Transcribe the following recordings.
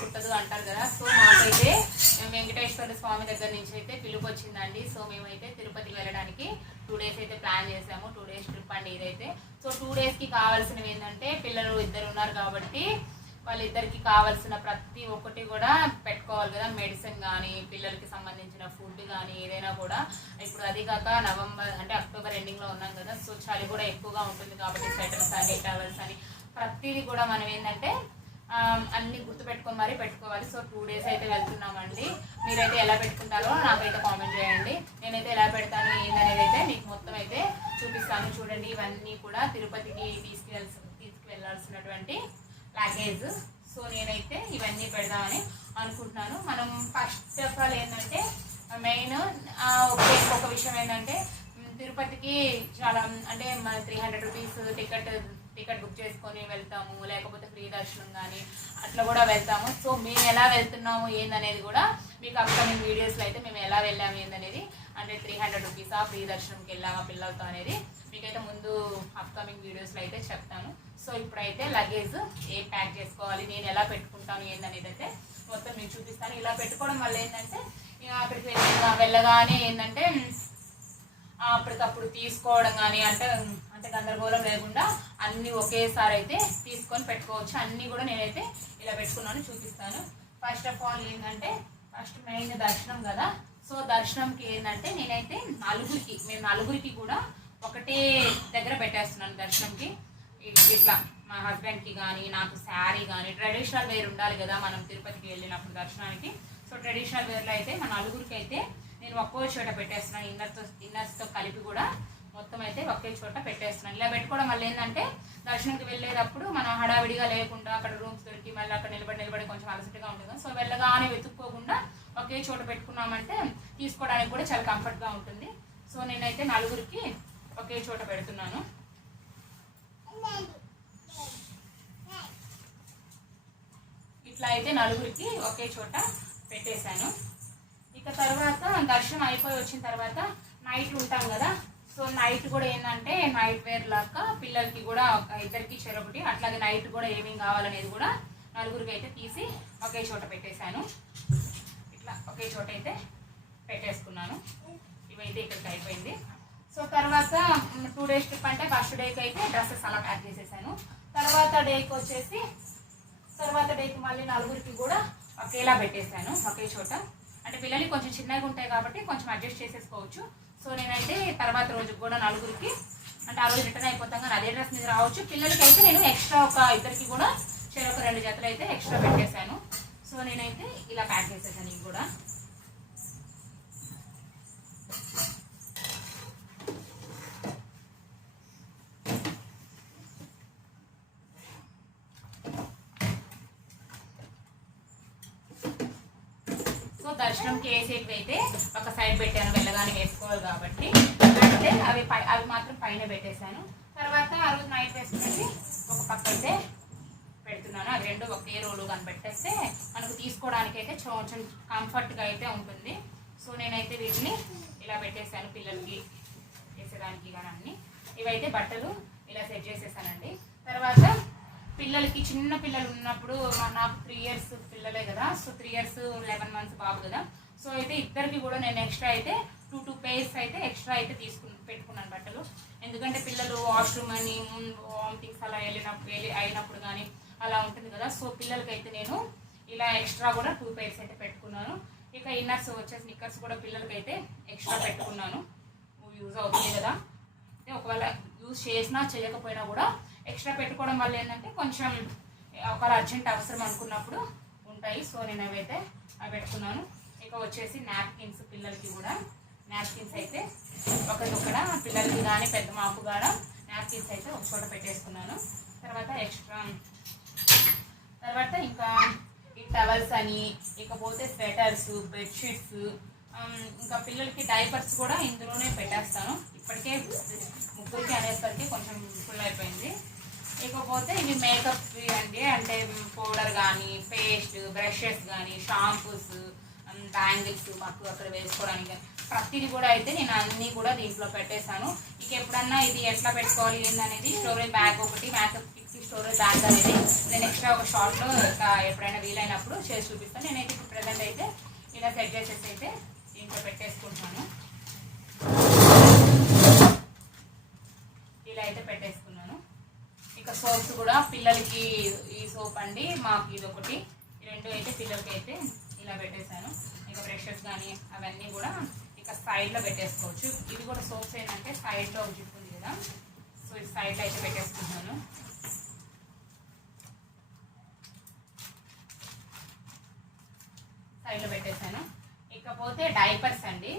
పుట్టదు అంటారు కదా. సో మాకైతే వెంకటేశ్వర స్వామి దగ్గర నుంచి అయితే పిలుపు వచ్చిందండి. సో మేమైతే తిరుపతికి వెళ్ళడానికి 2 days అయితే ప్లాన్ చేసాము. 2 days ట్రిప్ అండి ఇదైతే. సో 2 daysకి కావాల్సినవి ఏంటంటే పిల్లలు 2 ఉన్నారు కాబట్టి వాళ్ళిద్దరికి కావాల్సిన ప్రతి ఒక్కటి కూడా పెట్టుకోవాలి కదా. మెడిసిన్ కానీ పిల్లలకి సంబంధించిన ఫుడ్ కానీ ఏదైనా కూడా. ఇప్పుడు అది కాక నవంబర్ అంటే అక్టోబర్ ఎండింగ్లో ఉన్నాం కదా. సో చలి కూడా ఎక్కువగా ఉంటుంది కాబట్టి స్వెటర్స్ అని టవల్స్ అని ప్రతిదీ కూడా మనం ఏంటంటే అన్ని గుర్తుపెట్టుకొని మరీ పెట్టుకోవాలి. సో 2 days అయితే వెళ్తున్నామండి. మీరైతే ఎలా పెట్టుకుంటారో నాకైతే కామెంట్ చేయండి. నేనైతే ఎలా పెడతాను ఏందనేది అయితే మీకు మొత్తం అయితే చూపిస్తాను. చూడండి, ఇవన్నీ కూడా తిరుపతికి తీసుకువెళ్ళాల్సినటువంటి లగేజ్. సో నేనైతే ఇవన్నీ పెడదామని అనుకుంటున్నాను. మనం ఫస్ట్ ఆఫ్ ఆల్ ఏంటంటే మెయిన్ ఒక విషయం ఏంటంటే తిరుపతికి చాలా అంటే మన 300 రూపీస్ టికెట్ బుక్ చేసుకొని వెళ్తాము, లేకపోతే ఫ్రీ దర్శనం కానీ అట్లా కూడా వెళ్తాము. సో మేము ఎలా వెళ్తున్నాము ఏందనేది కూడా మీకు అప్కమింగ్ వీడియోస్లో అయితే మేము ఎలా వెళ్ళాము ఏందనేది అంటే 300 రూపీసా ఫ్రీ దర్శనంకి వెళ్ళామా పిల్లలతో అనేది మీకైతే ముందు అప్కమింగ్ వీడియోస్లో అయితే చెప్తాను. సో ఇప్పుడైతే లగేజ్ ఏం ప్యాక్ చేసుకోవాలి, నేను ఎలా పెట్టుకుంటాను ఏందనేది అయితే మొత్తం మీకు చూపిస్తాను. ఇలా పెట్టుకోవడం వల్ల ఏంటంటే అక్కడికి వెళ్ళగానే ఏంటంటే అప్పటికప్పుడు తీసుకోవడం కానీ అంటే గందరగోళం లేకుండా అన్నీ ఒకేసారి అయితే తీసుకొని పెట్టుకోవచ్చు. అన్నీ కూడా నేనైతే ఇలా పెట్టుకున్నాను, చూపిస్తాను. ఫస్ట్ ఆఫ్ ఆల్ ఏంటంటే ఫస్ట్ మెయిన్ దర్శనం కదా. సో దర్శనంకి ఏంటంటే నేనైతే మేము నలుగురికి కూడా ఒకటే దగ్గర పెట్టేస్తున్నాను దర్శనంకి. ఇట్లా మా హస్బెండ్కి కానీ నాకు శారీ కానీ ట్రెడిషనల్ వేర్ ఉండాలి కదా మనం తిరుపతికి వెళ్ళినప్పుడు దర్శనానికి. సో ట్రెడిషనల్ వేర్లో అయితే మా నలుగురికి అయితే నేను ఒక్కో చోట పెట్టేస్తున్నాను. ఇన్నర్స్తో కలిపి కూడా మొత్తం అయితే ఒకే చోట పెట్టేస్తున్నాను. ఇలా పెట్టుకోవడం వల్ల ఏంటంటే దర్శనంకి వెళ్ళేటప్పుడు మనం హడావిడిగా లేకుండా అక్కడ రూమ్స్ దొరికి మళ్ళీ అక్కడ నిలబడి కొంచెం అలసటగా ఉంటుంది. సో వెళ్ళగానే వెతుక్కోకుండా ఒకే చోట పెట్టుకున్నామంటే తీసుకోవడానికి కూడా చాలా కంఫర్ట్గా ఉంటుంది. సో నేనైతే నలుగురికి ఒకే చోట పెడుతున్నాను. ఇట్లా అయితే నలుగురికి ఒకే చోట పెట్టేశాను. ఇక తర్వాత దర్శనం అయిపోయి వచ్చిన తర్వాత నైట్ ఉంటాం కదా. సో నైట్ కూడా ఏంటంటే నైట్ వేర్ లాగా పిల్లలకి కూడా ఇద్దరికి చెరొకటి అట్లాగే నైట్ కూడా ఏమేమి కావాలనేది కూడా నలుగురికి అయితే తీసి ఒకే చోట పెట్టేశాను. ఇట్లా ఒకే చోట అయితే పెట్టేసుకున్నాను. ఇవైతే ఇక్కడికి అయిపోయింది. సో తర్వాత 2 days ట్రిప్ అంటే ఫస్ట్ డేకి అయితే డ్రెస్సెస్ అలా ప్యాక్ చేసేసాను. తర్వాత డేకి మళ్ళీ నలుగురికి కూడా ఒకేలా పెట్టేశాను ఒకే చోట. అంటే పిల్లలకి కొంచెం చిన్నగా ఉంటాయి కాబట్టి కొంచెం అడ్జస్ట్ చేసేసుకోవచ్చు. సో నేనైతే తర్వాత రోజుకి కూడా నలుగురికి అంటే ఆ రోజు రిటర్న్ అయిపోతాం కానీ అదే డ్రెస్ మీద రావచ్చు. పిల్లలకి అయితే నేను ఎక్స్ట్రా ఇద్దరికి కూడా ఒక 2 జతలు అయితే ఎక్స్ట్రా పెట్టేశాను. సో నేనైతే ఇలా ప్యాక్ చేసేసాను. ఇవి కూడా దర్శనంకి వేసేటివి అయితే ఒక సైడ్ పెట్టాను, వెళ్ళగానే వేసుకోవాలి కాబట్టి. అంటే అవి మాత్రం పైన పెట్టేశాను. తర్వాత ఆ రోజు నైట్ వేసుకునేసి ఒక పక్క అయితే పెడుతున్నాను. అవి రెండు ఒకే రోలు కానీ పెట్టేస్తే మనకు తీసుకోవడానికి అయితే కొంచెం కంఫర్ట్గా అయితే ఉంటుంది. సో నేనైతే వీటిని ఇలా పెట్టేశాను పిల్లలకి వేసేదానికి కానీ అన్ని. ఇవైతే బట్టలు ఇలా సెట్ చేసేసానండి. తర్వాత పిల్లలకి చిన్న పిల్లలు ఉన్నప్పుడు నాకు 3 years పిల్లలే కదా. సో 3 years 11 months బాబు కదా. సో అయితే ఇద్దరికి కూడా నేను ఎక్స్ట్రా అయితే 2 pairs అయితే ఎక్స్ట్రా అయితే పెట్టుకున్నాను బట్టలు. ఎందుకంటే పిల్లలు వాష్రూమ్ అని వామిటింగ్స్ అలా అయినప్పుడు కానీ అలా ఉంటుంది కదా. సో పిల్లలకైతే నేను ఇలా ఎక్స్ట్రా కూడా 2 pairs అయితే పెట్టుకున్నాను. ఇక ఇన్నర్స్ వచ్చేసి నిక్కర్స్ కూడా పిల్లలకైతే ఎక్స్ట్రా పెట్టుకున్నాను. యూజ్ అవుతుంది కదా. ఒకవేళ యూజ్ చేసినా చేయకపోయినా కూడా ఎక్స్ట్రా పెట్టుకోవడం వల్ల ఏంటంటే కొంచెం ఒకవేళ అర్జెంట్ అవసరం అనుకున్నప్పుడు ఉంటాయి. సో నేను అవి పెట్టుకున్నాను. ఇక వచ్చేసి నాప్కిన్స్ పిల్లలకి కూడా నాప్కిన్స్ అయితే ఒకరికొక్కడ పిల్లలకి కానీ పెద్ద మాకు కూడా నాప్కిన్స్ అయితే ఒక చోట పెట్టేసుకున్నాను. తర్వాత ఇంకా ఈ టవల్స్ అని ఇకపోతే స్వెటర్స్ బెడ్షీట్స్ ఇంకా పిల్లలకి డైపర్స్ కూడా ఇందులోనే పెట్టేస్తాను. ఇప్పటికే ముగ్గురికి అనేసరికి కొంచెం ఫుల్ అయిపోయింది. ఇకపోతే ఇవి మేకప్ అండి, అంటే పౌడర్ కానీ పేస్ట్ బ్రషెస్ కానీ షాంపూస్ బ్యాంగిల్స్ మాకు అక్కడ వేసుకోవడానికి ప్రతిదీ కూడా అయితే నేను అన్నీ కూడా దీంట్లో పెట్టేశాను. ఇక ఎప్పుడన్నా ఇది ఎట్లా పెట్టుకోవాలి ఏందనేది స్టోరేజ్ బ్యాగ్ ఒకటి మేకప్ కిట్ స్టోరేజ్ బ్యాగ్ అనేది నేను ఎక్స్ట్రా ఒక షార్ట్లో ఎప్పుడైనా వీలైనప్పుడు చేసి చూపిస్తాను. నేనైతే ఇప్పుడు ప్రజెంట్ అయితే ఇలా సెట్ చేసేసి అయితే దీంట్లో పెట్టేసుకుంటున్నాను. ఇలా అయితే పెట్టేసుకున్నాను. ఇక సోప్స్ కూడా పిల్లలకి ఈ సోప్ అండి, మాకు ఇది ఒకటి, ఈ రెండు అయితే పిల్లలకి అయితే ఇలా పెట్టేశాను. ఇక బ్రషెస్ కానీ అవన్నీ కూడా ఇక సైడ్లో పెట్టేసుకోవచ్చు. ఇది కూడా సోప్స్ ఏంటంటే సైడ్లో ఒక జిప్ ఉంది కదా, సో ఇది సైడ్లో అయితే పెట్టేసుకుంటున్నాను. సైడ్లో పెట్టేశాను. ఇకపోతే డైపర్స్ అండి.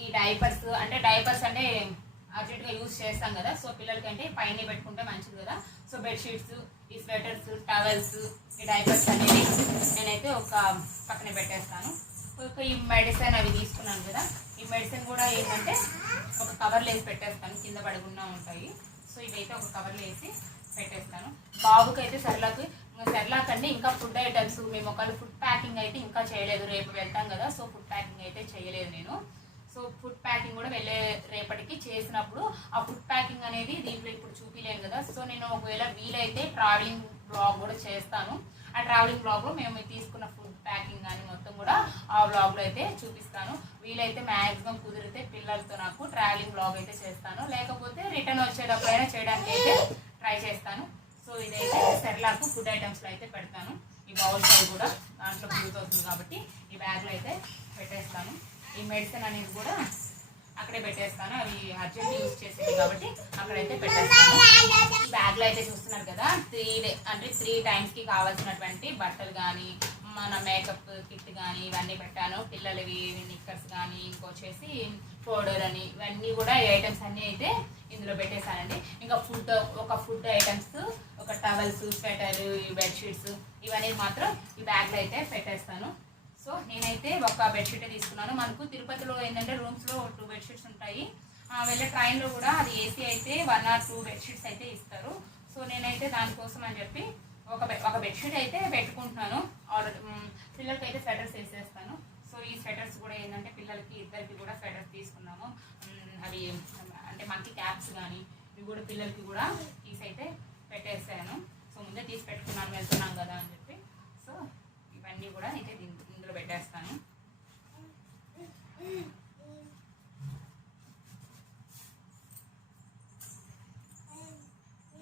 ఈ డైపర్స్ అంటే అర్జెంట్గా యూజ్ చేస్తాం కదా, సో పిల్లలకి అంటే పైన పెట్టుకుంటే మంచిది కదా. సో బెడ్షీట్స్, ఈ స్వెటర్స్, టవల్స్, ఈ డైపర్స్ అనేవి నేనైతే ఒక పక్కనే పెట్టేస్తాను. ఈ మెడిసిన్ అవి తీసుకున్నాను కదా, ఈ మెడిసిన్ కూడా ఏంటంటే ఒక కవర్లో వేసి పెట్టేస్తాను, కింద పడకుండా ఉంటాయి. సో ఇవైతే ఒక కవర్లో వేసి పెట్టేస్తాను. బాబుకి అయితే సెర్లాక్ అండి. ఇంకా ఫుడ్ ఐటమ్స్ మేము ఒకళ్ళు ఫుడ్ ప్యాకింగ్ అయితే ఇంకా చేయలేదు, రేపు వెళ్తాం కదా, సో ఫుడ్ ప్యాకింగ్ అయితే చేయలేదు నేను. సో ఫుడ్ ప్యాకింగ్ కూడా రేపటికి చేసినప్పుడు ఆ ఫుడ్ ప్యాకింగ్ అనేది దీంట్లో ఇప్పుడు చూపించలేను కదా, సో నేను ఒకవేళ వీలైతే ట్రావెలింగ్ బ్లాగ్ కూడా చేస్తాను. ఆ ట్రావెలింగ్ బ్లాగ్లో మేము తీసుకున్న ఫుడ్ ప్యాకింగ్ కానీ మొత్తం కూడా ఆ బ్లాగ్లో అయితే చూపిస్తాను. వీలైతే మ్యాక్సిమం కుదిరితే పిల్లలతో నాకు ట్రావెలింగ్ బ్లాగ్ అయితే చేస్తాను, లేకపోతే రిటర్న్ వచ్చేటప్పుడైనా చేయడానికి అయితే ట్రై చేస్తాను. సో ఇదైతే సెర్లాక్ ఫుడ్ ఐటమ్స్లో అయితే పెడతాను. ఈ బౌల్స్ అవి కూడా దాంట్లో యూజ్ అవుతుంది కాబట్టి ఈ బ్యాగ్లో అయితే పెట్టేస్తాను. ఈ మెడిసిన్ అనేది కూడా అక్కడే పెట్టేస్తాను, అవి అర్జెంట్ యూజ్ చేసేది కాబట్టి అక్కడైతే పెట్టేస్తాను. ఈ బ్యాగ్లో అయితే చూస్తున్నారు కదా, 3 టైమ్స్కి కావాల్సినటువంటి బట్టలు కానీ మన మేకప్ కిట్ కానీ ఇవన్నీ పెట్టాను. పిల్లలవి నిక్కర్స్ కానీ ఇంకొచ్చేసి పౌడర్ అని ఇవన్నీ కూడా ఈ ఐటమ్స్ అన్నీ అయితే ఇందులో పెట్టేశానండి. ఇంకా ఫుడ్ ఐటమ్స్, ఒక టవల్స్, స్వెటర్, బెడ్షీట్స్ ఇవన్నీ మాత్రం ఈ బ్యాగ్లో అయితే పెట్టేస్తాను. సో నేనైతే ఒక బెడ్షీటే తీసుకున్నాను. మనకు తిరుపతిలో ఏంటంటే రూమ్స్లో 2 బెడ్షీట్స్ ఉంటాయి. వెళ్ళే ట్రైన్లో కూడా అది ఏసీ అయితే 1 or 2 బెడ్షీట్స్ అయితే ఇస్తారు. సో నేనైతే దానికోసం అని చెప్పి ఒక బెడ్షీట్ అయితే పెట్టుకుంటున్నాను. పిల్లలకి అయితే స్వెటర్స్ వేసేస్తాను. సో ఈ స్వెటర్స్ కూడా ఏంటంటే పిల్లలకి ఇద్దరికి కూడా స్వెటర్స్ తీసుకున్నాము. అవి అంటే మంకీ క్యాప్స్ కానీ ఇవి కూడా పిల్లలకి కూడా తీసి అయితే పెట్టేసాను. సో ముందే తీసి పెట్టుకున్నాను, వెళ్తున్నాం కదా అని చెప్పి. సో ఇవన్నీ కూడా అయితే ఇందులో పెట్టేస్తాను.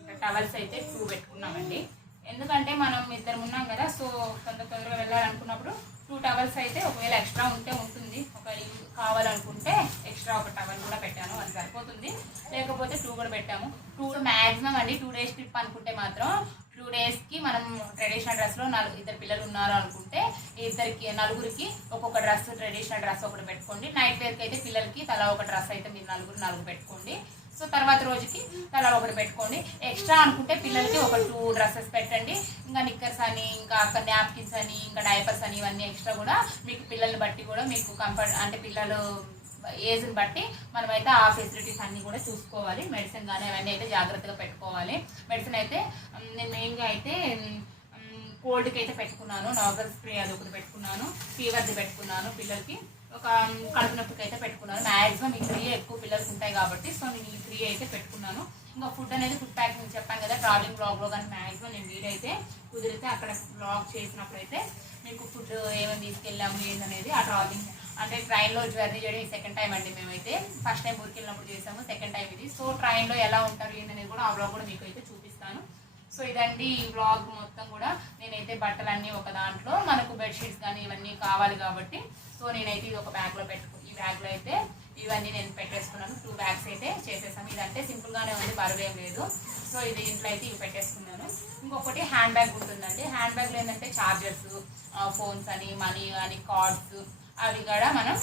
ఇంకా టవల్స్ అయితే 2 పెట్టుకున్నామండి. ఎందుకంటే మనం ఇద్దరు ఉన్నాం కదా, సో తొందరగా వెళ్ళాలనుకున్నప్పుడు 2 టవల్స్ అయితే ఒకవేళ ఎక్స్ట్రా ఉంటే ఉంటుంది, ఒకవేళ కావాలనుకుంటే ఎక్స్ట్రా ఒక టవల్ కూడా పెట్టాను, అది సరిపోతుంది. లేకపోతే 2 కూడా పెట్టాము. 2 మ్యాక్సిమం అండి 2 days ట్రిప్ అనుకుంటే మాత్రం 2 daysకి మనం ట్రెడిషనల్ డ్రెస్లో 2 పిల్లలు ఉన్నారు అనుకుంటే నలుగురికి ఒక్కొక్క డ్రెస్, ట్రెడిషనల్ డ్రెస్ ఒకటి పెట్టుకోండి. నైట్ వేర్కి అయితే పిల్లలకి తలా ఒక డ్రెస్ అయితే మీరు 4 పెట్టుకోండి. సో తర్వాత రోజుకి తలా ఒకటి పెట్టుకోండి. ఎక్స్ట్రా అనుకుంటే పిల్లలకి ఒక 2 డ్రెస్సెస్ పెట్టండి. ఇంకా నిక్కర్స్ అని, ఇంకా అక్కడ నాప్కిన్స్ అని, ఇంకా డైపర్స్ అని ఇవన్నీ ఎక్స్ట్రా కూడా మీకు పిల్లల్ని బట్టి కూడా మీకు కంఫర్ట్ అంటే పిల్లలు ఏజ్ని బట్టి మనమైతే ఆ ఫెసిలిటీస్ అన్నీ కూడా చూసుకోవాలి. మెడిసిన్ కానీ అవన్నీ అయితే జాగ్రత్తగా పెట్టుకోవాలి. మెడిసిన్ అయితే నేను మెయిన్గా అయితే కోల్డ్కి అయితే పెట్టుకున్నాను, నాజల్ స్ప్రే అది ఒకటి పెట్టుకున్నాను, ఫీవర్ది పెట్టుకున్నాను, పిల్లలకి ఒక కడుపు నొప్పికి అయితే పెట్టుకున్నాను. మ్యాక్సిమం ఈ 3 ఎక్కువ పిల్లలకి ఉంటాయి కాబట్టి సో నేను ఈ 3 అయితే పెట్టుకున్నాను. ఇంకా ఫుడ్ అనేది ఫుడ్ ప్యాకింగ్ చెప్పాను కదా, ట్రావెలింగ్ బ్లాగ్లో కానీ మ్యాక్సిమం నేను వీలైతే కుదిరితే అక్కడ బ్లాగ్ చేసినప్పుడు అయితే మీకు ఫుడ్ ఏమైనా తీసుకెళ్ళాము ఏంటనేది ఆ ట్రావెలింగ్ అంటే ట్రైన్లో జర్నీ చేయడం ఈ 2nd టైం అండి. మేమైతే ఫస్ట్ టైం ఊరికి వెళ్ళినప్పుడు చేసాము, 2nd టైం ఇది. సో ట్రైన్లో ఎలా ఉంటారు ఏంటనేది కూడా ఆ బ్లాగ్ కూడా మీకు అయితే చూపిస్తాను. సో ఇదండి ఈ బ్లాగ్ మొత్తం కూడా. నేనైతే బట్టలన్నీ ఒక దాంట్లో, మనకు బెడ్షీట్స్ కానీ ఇవన్నీ కావాలి కాబట్టి సో నేనైతే ఇది ఒక బ్యాగ్లో ఈ బ్యాగ్లో అయితే ఇవన్నీ నేను పెట్టేసుకున్నాను. 2 బ్యాగ్స్ అయితే చేసేసాము. ఇదంటే సింపుల్గానే ఉంది, బరువేం లేదు. సో ఇది ఇంట్లో అయితే ఇవి పెట్టేసుకున్నాను. ఇంకొకటి హ్యాండ్ బ్యాగ్ ఉంటుందండి. హ్యాండ్ బ్యాగ్లో ఏంటంటే ఛార్జర్స్, ఫోన్స్ అని, మనీ అని, కార్డ్స్ అవి కూడా మనం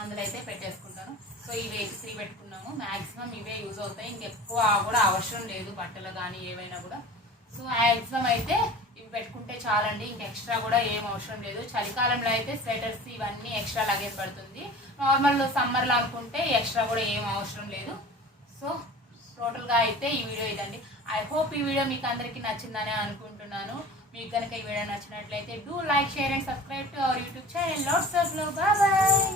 అందులో అయితే పెట్టేసుకుంటాను. సో ఇవి 3 పెట్టుకున్నాము. మ్యాక్సిమం ఇవే యూజ్ అవుతాయి, ఇంకెక్కువ కూడా అవసరం లేదు బట్టలు కానీ ఏవైనా కూడా. సో మ్యాక్సిమం అయితే ఇవి పెట్టుకుంటే చాలండి, ఇంక ఎక్స్ట్రా కూడా ఏం అవసరం లేదు. చలికాలంలో అయితే స్వెటర్స్ ఇవన్నీ ఎక్స్ట్రా లగేజ్ పడుతుంది. నార్మల్ సమ్మర్లో అనుకుంటే ఎక్స్ట్రా కూడా ఏం అవసరం లేదు. సో టోటల్గా అయితే ఈ వీడియో ఇదండి. ఐ హోప్ ఈ వీడియో మీకు అందరికీ నచ్చిందని అనుకుంటున్నాను. మీకు కనుక ఈ వీడియో నచ్చినట్లయితే do like, share and subscribe to our YouTube channel. Lots of love. Bye bye.